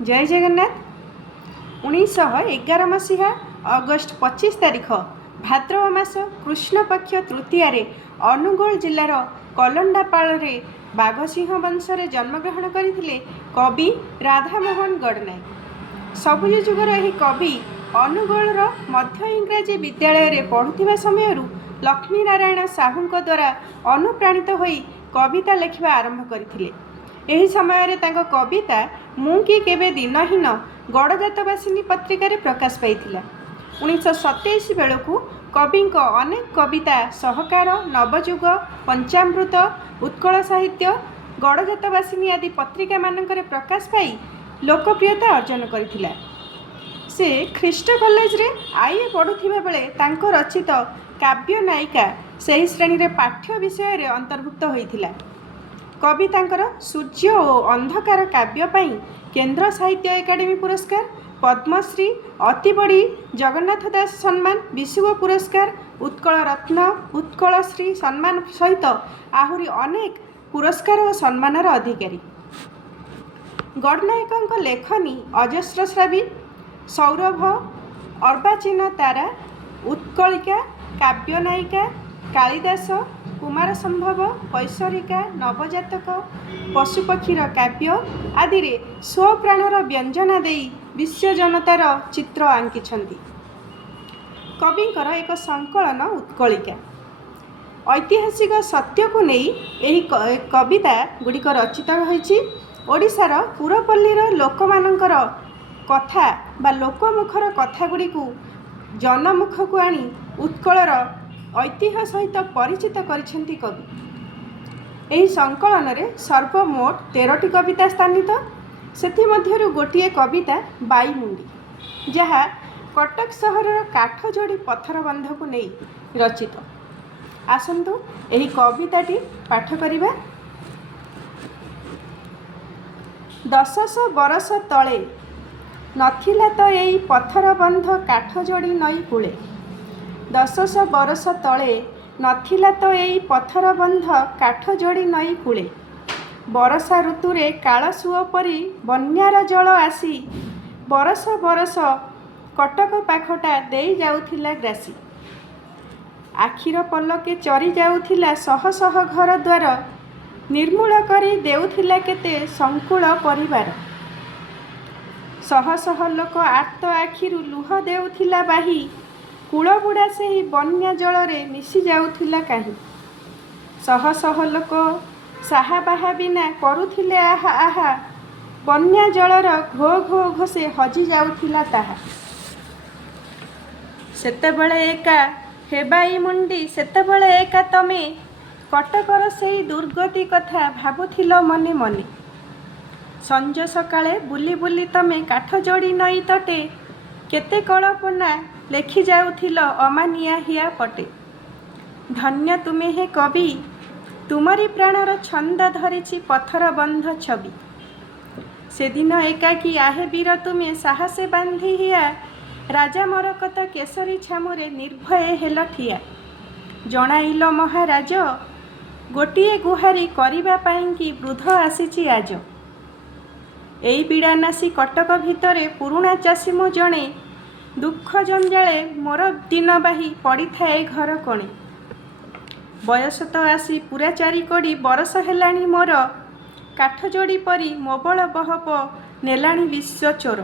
जय जगन्नाथ। 1911 मसीहा अगस्ट 25 तारिख भाद्रव मास कृष्ण पक्ष तृतीय अनुगोल जिलार कलंडापाल बाघसिंह वंशरे जन्मग्रहण करते कवि राधामोहन गडनायक। सबुज जुगर यह कवि अनुगोलर मध्य इंग्राजी विद्यालय पढ़ुवा समय लक्ष्मी नारायण साहू द्वारा अनुप्राणित होई कविता लेखिबा आरंभ करथिले। एही समय तांको कविता मु कि केबे दिनहीन गड़जातवासिनी पत्रिकार प्रकाश पाइथिला। 1927 बेलू कवि अनेक कविता सहकार, नवजुग, पंचामृत, उत्कल साहित्य, गड़जातवासिनी आदि पत्रिका मानकर प्रकाश पाई लोकप्रियता अर्जन करथिला। से ख्रीष्ट कॉलेज रे आईए पढ़ुथिबा बेले तांको रचित काव्य नायिका सही श्रेणी रे पाठ्य विषय रे अंतर्भुक्त होइथिला। कवि तांकर सूर्य और अंधकार काव्य पाई केंद्र साहित्य एकाडेमी पुरस्कार, पद्मश्री, अति बड़ी जगन्नाथ दास सम्मान, विशुव पुरस्कार, उत्कल रत्न, उत्कल श्री सम्मान सहित आहुरी अनेक पुरस्कार और सम्मानर अधिकारी। गडनायक लेखनी अजस्रश्रावी, सौरभ, अर्वाचीन तारा, उत्कलिका, काव्य नायिका, कालिदास, कुमार संभव, पैसरिका, नवजातक, पशुपक्षीर काव्य आदि स्वप्राणर व्यंजना देई विश्व जनतार चित्र आंकिछंती। कविंकर एक संकलन उत्कलिका ऐतिहासिक सत्य को नहीं यही कविता गुड़िक रचित होईछि। ओडिशार पुरपल्लीर लोकमानंकर कथा बा लोकमुखर कथा गुड़िकु जनमुख को आनी उत्कलर ऐतिह्य सहित परिचित करिसेंती कवि। एही संकलन रे सर्वमोट 13टी कविता स्थानित। सेथिमध्यरु गोटिए कविता बाईमुंडी, जहा कटक सहरर काठजोड़ी पत्थर बंध को नहीं रचित। आसंतु एही कविताटी पाठ करिबा। 1000 बरस तले नथिला तो एई पत्थर बंध काठजोड़ी नई कूले। 1000 बरस तले नथिला तो एई पत्थर बंध काठजोड़ी नई कूले। बरसा ऋतुरे काल सुओ परी बन्यार जल आसी बरस बरस कटक पाखटा देई जाउथिला ग्रासी। आखिर पलके चरी जाउथिला शह शह घर द्वार निर्मूल करी देउथिला केते संकुल परिवार। शह शह लोक आर्त आखिरु लुह देउथिला बाही कूलबुड़ा से ही बन्या जलरे मिशी जाउथिला काहे। शह शह लोक साहा बाहा बिना करुथिले आहा आहा बन्या जलर घो घो घोषे हजी जाउथिला ताहा। सेतेबेले एका हेबाई मुंडी सेतेबेले एका तमे कटकर सेई दुर्गति कथा भाबुथिलो मने मने। संज सकाळे बुली बुली तमे काठजोड़ी नई तटे केते कल्पना लेखि जाउथिलो अमानिया हिया पटे। धन्य तुमे हे कवि तुमरी प्राणर छंद धरिछि पत्थर बंध छवि। से दिन एकाकी आहे वीर तुमे साहसे बांधी हिया राजा मरकत केसरी छामुरे निर्भय हेल ठिया। जणाइल महाराज गोटिए गुहारी करिबा पाइंकी वृद्ध आसीछि आज। एई बिड़ानासी कटक भितरे पुरुणा चाषी मु जणे दुख जंजाले मोर दिन बाही पड़ी थाए घर कोणे। बयस तो आसी पूरा 4 कोड़ी बरस हेलाणी मोर काठजोड़ी परी मोबल बहप नेलाणी विश्व चोर।